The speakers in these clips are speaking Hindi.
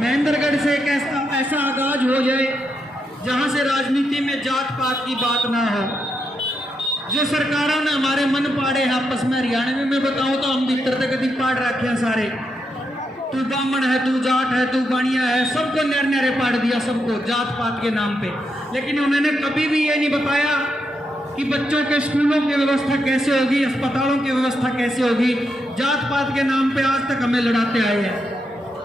महेंद्रगढ़ से एक ऐसा आगाज हो जाए जहां से राजनीति में जात पात की बात ना हो। जो सरकारों ने हमारे मन पाड़े आपस में, हरियाणा में मैं बताऊं तो हम भीतर तक कभी पाड़ रखे हैं सारे। तू ब्राह्मण है, तू जाट है, तू बाणिया है, सबको न्यारे न्यारे पाड़ दिया, सबको जात पात के नाम पे। लेकिन उन्होंने कभी भी ये नहीं बताया कि बच्चों के स्कूलों की व्यवस्था कैसे होगी, अस्पतालों की व्यवस्था कैसे होगी। जात पात के नाम पे आज तक हमें लड़ाते आए हैं।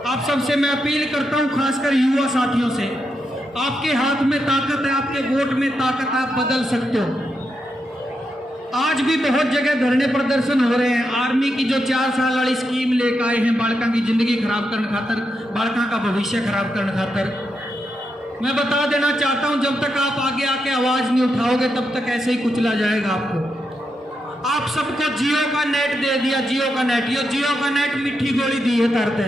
आप सबसे मैं अपील करता हूं, खासकर युवा साथियों से, आपके हाथ में ताकत है, आपके वोट में ताकत, आप बदल सकते हो। आज भी बहुत जगह धरने प्रदर्शन हो रहे हैं। आर्मी की जो 4 साल वाली स्कीम लेकर आए हैं बालकों की जिंदगी खराब करने खातर, बालकों का भविष्य खराब करने खातर, मैं बता देना चाहता हूं, जब तक आप आगे आके आवाज नहीं उठाओगे तब तक ऐसे ही कुचला जाएगा आपको। आप सबको जियो का नेट दे दिया, जियो का नेट। ये जियो का नेट मिठी गोली दी है तरते,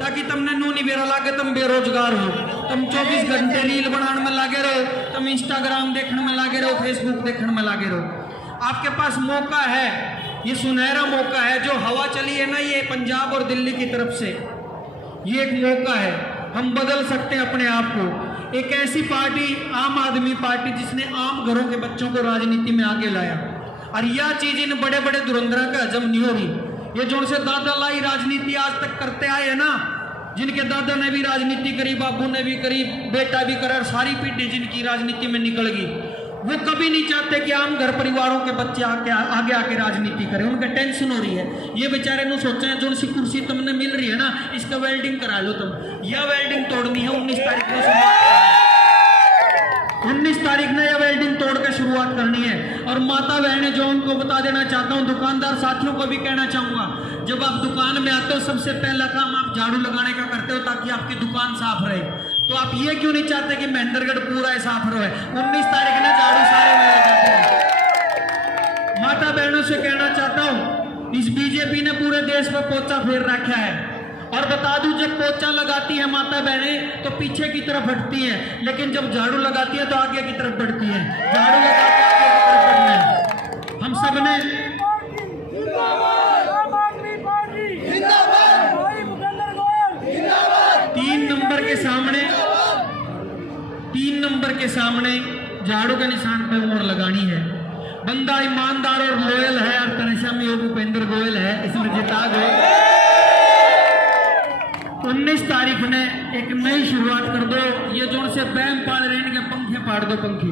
ताकि तुमने नू नहीं बेरा लागे, तुम बेरोजगार हो, तुम 24 घंटे रील बनाने में लागे रहो, तुम इंस्टाग्राम देखने में लागे रहो, फेसबुक देखने में लागे रहो। आपके पास मौका है, ये सुनहरा मौका है। जो हवा चली है ना ये पंजाब और दिल्ली की तरफ से, ये एक मौका है, हम बदल सकते हैं अपने आप को। एक ऐसी पार्टी, आम आदमी पार्टी, जिसने आम घरों के बच्चों को राजनीति में आगे लाया। और यह चीज इन बड़े बड़े धुरंधरों का हजम नहीं हो रही। ये जो उनसे दादा लाई राजनीति आज तक करते आए हैं ना, जिनके दादा ने भी राजनीति करी, बाबू ने भी करी, बेटा भी करा, सारी पीढ़ी जिनकी राजनीति में निकल गई, वो कभी नहीं चाहते कि आम घर परिवारों के बच्चे आगे आके राजनीति करें। उनका टेंशन हो रही है। ये बेचारे ने सोचा है जो सी कुर्सी तुमने मिल रही है ना, इसका वेल्डिंग करा लो तुम। यह वेल्डिंग तोड़नी है 19 तारीख को, 19 तारीख ने यह वेल्डिंग तोड़ के शुरुआत करनी है। और माता बहनें जो, उनको बता देना चाहता हूँ, दुकानदार साथियों को भी कहना चाहूंगा, जब आप दुकान में आते हो सबसे पहला काम आप झाड़ू लगाने का करते हो ताकि आपकी दुकान साफ रहे। तो आप ये क्यों नहीं चाहते कि महेंद्रगढ़ पूरा साफ रहे? 19 तारीख ने झाड़ू सारे में लगाते हैं। माता बहनों से कहना चाहता हूं, इस बीजेपी ने पूरे देश में पोचा फेर रखा है। और बता दूं, जब पोचा लगाती है माता बहनें तो पीछे की तरफ हटती हैं, लेकिन जब झाड़ू लगाती है तो आगे की तरफ बढ़ती है। झाड़ू लगा के आगे की तरफ बढ़ना है। हम सब ने 3 नंबर के सामने झाड़ू के निशान पर मोहर लगानी है। बंदा ईमानदार और लॉयल है, और तनिषा में भूपेंद्र गोयल है, इसमें जिता गए। 19 तारीख ने एक नई शुरुआत कर दो। ये जो से बैम पाड़ रहे हैं, पंखे पाड़ दो, पंखे।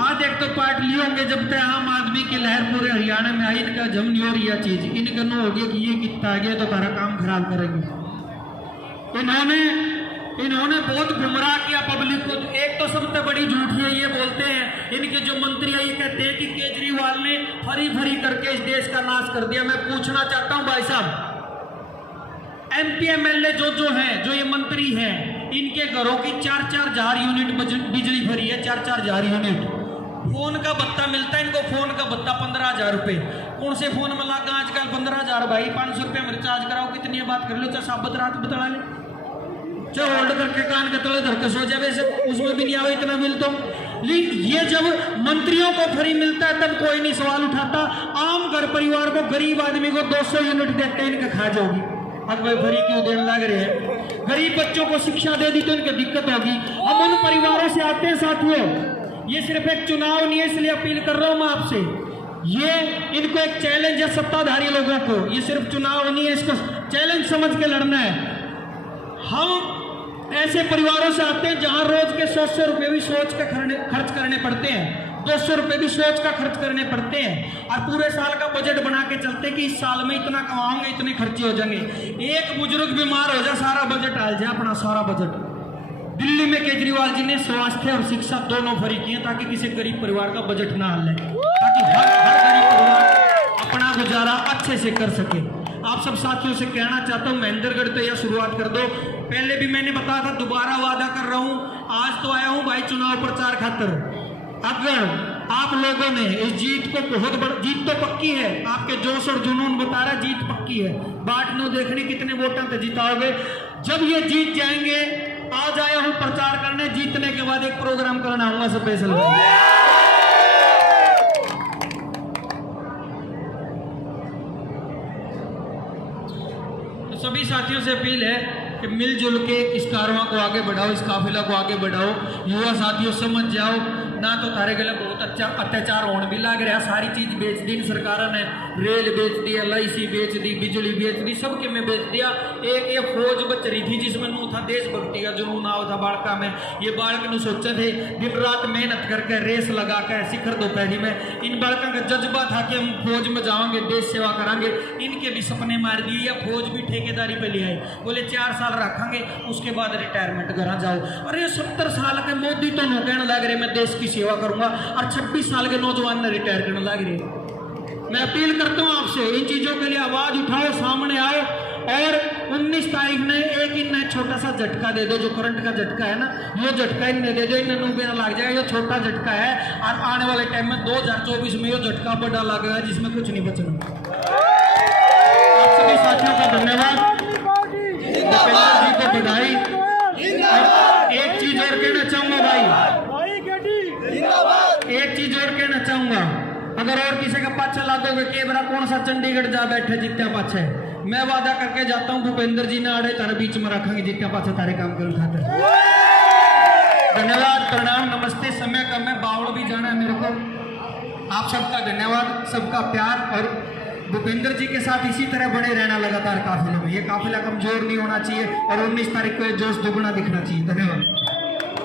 आज एक तो पार्ट लिए होंगे, जब तक आम आदमी की लहर पूरे हरियाणा में आई, इनका जम नहीं हो रही है चीज। इनका न हो गया कि ये कितना आ गया तो तारा काम खराब करेंगे। इन्होंने बहुत गुमराह किया पब्लिक को। एक तो सबसे बड़ी झूठ है, ये बोलते हैं इनके जो मंत्री है, ये कहते हैं कि केजरीवाल ने फरी फरी करके इस देश का नाश कर दिया। मैं पूछना चाहता हूं भाई साहब, MP MLA जो है, जो ये मंत्री हैं, इनके घरों की 4-4 हजार यूनिट बिजली भरी है, 4-4 हजार यूनिट। फोन का भत्ता मिलता है इनको, फोन का भत्ता 15,000 रुपए। कौन से फोन में लगा आजकल 15,000? भाई 500 रुपये में रिचार्ज कराओ, कितनी बात कर लो, चाहे साबत रात बता ले, चाहे होल्ड करके कान के तले धर के सो जाए, वैसे उसमें भी नहीं आवे इतना बिल तो। लेकिन ये जब मंत्रियों को फ्री मिलता है तब कोई नहीं सवाल उठाता। आम घर परिवार को, गरीब आदमी को 200 यूनिट देते हैं, इनका खा जाओगी। अब भाई फ्री क्यों देने लग रहे हैं? गरीब बच्चों को शिक्षा दे दी तो इनकी दिक्कत होगी। हम उन परिवारों से आते हैं साथियों, ये सिर्फ एक चुनाव नहीं है, इसलिए अपील कर रहा हूं मैं आपसे। ये इनको एक चैलेंज है सत्ताधारी लोगों को, ये सिर्फ चुनाव नहीं है, इसको चैलेंज समझ के लड़ना है। हम ऐसे परिवारों से आते हैं जहां रोज के 100 रुपए भी सोच के खर्च करने पड़ते हैं, 200 रुपए भी सोच का खर्च करने पड़ते हैं, और पूरे साल का बजट बना के चलते कि इस साल में इतना कमाऊंगे, इतने खर्चे हो जाएंगे। एक बुजुर्ग बीमार हो जाए, सारा बजट आ जाए, अपना सारा बजट। दिल्ली में केजरीवाल जी ने स्वास्थ्य और शिक्षा दोनों फ्री किए ताकि किसी गरीब परिवार का बजट ना हल, ताकि हर गरीब परिवार अपना गुजारा अच्छे से कर सके। आप सब साथियों से कहना चाहता हूं, महेंद्रगढ़ तो यह शुरुआत कर दो। पहले भी मैंने बताया था, दोबारा वादा कर रहा हूं, आज तो आया हूं भाई चुनाव प्रचार खातिर। अगर आप लोगों ने इस जीत को, बहुत बड़ी जीत तो पक्की है, आपके जोश और जुनून बता रहा जीत पक्की है, बांटने देखने कितने वोटों से जिताओगे। जब ये जीत जाएंगे, आज आया हूं प्रचार करने, जीतने के बाद एक प्रोग्राम करना होगा स्पेशल। तो सभी साथियों से अपील है कि मिलजुल के इस कारवां को आगे बढ़ाओ, इस काफिला को आगे बढ़ाओ। युवा साथियों समझ जाओ ना तो थारे गले बहुत अच्छा अत्याचार होने भी लग रहा। सारी चीज बेच दी सरकार ने, रेल बेच दी, LIC बेच दी, बिजली बेच दी, सबके में बेच दिया। एक ये फौज बच रही थी जिसमें नू था देशभक्ति का जुनून आओ था बालका में। ये बालक ने सोचे थे दिन रात मेहनत करके रेस लगा कर शिखर दोपहरी में। इन बालकों का जज्बा था कि हम फौज में जाओगे, देश सेवा करांगे। इनके भी सपने मार दिए या फौज भी ठेकेदारी पे ले आए। बोले 4 साल रखेंगे उसके बाद रिटायरमेंट करा जाओ। अरे 70 साल के मोदी तो नो कहने लग रहे मैं देश की सेवा करूंगा और 26 साल के नौजवान ने रिटायर करने लग रहे। मैं अपील करता हूं आपसे इन चीजों के लिए आवाज उठाओ, सामने आओ और 19 तारीख ने एक इन्हें छोटा सा झटका दे दो। जो करंट का झटका है ना, ये झटका इन्हें दे दो, इन्हें नूबे ना लग जाएगा। ये छोटा झटका है और आने वाले टाइम में 2024 में ये झटका बड़ा लगेगा जिसमें कुछ नहीं बचना। आप सभी साथियों का धन्यवाद, भूपेंद्र जी को बधाई। एक चीज और कहना चाहूंगा भाई, एक चीज और कहना चाहूंगा, अगर और किसी का पाछा लागोगे केबरा कौन सा चंडीगढ़ जा बैठे जितने पाछे, मैं वादा करके जाता हूं भूपेंद्र जी ने आड़े तारे बीच में रखेंगे जितने पाछे तारे काम कर उठाते। धन्यवाद, प्रणाम, नमस्ते। समय कम है, बावड़ भी जाना है मेरे को। आप सबका धन्यवाद, सबका प्यार और भूपेंद्र जी के साथ इसी तरह बने रहना लगातार काफिले में। ये काफिला कमजोर नहीं होना चाहिए और 19 तारीख को जोश दुगुना दिखना चाहिए। धन्यवाद।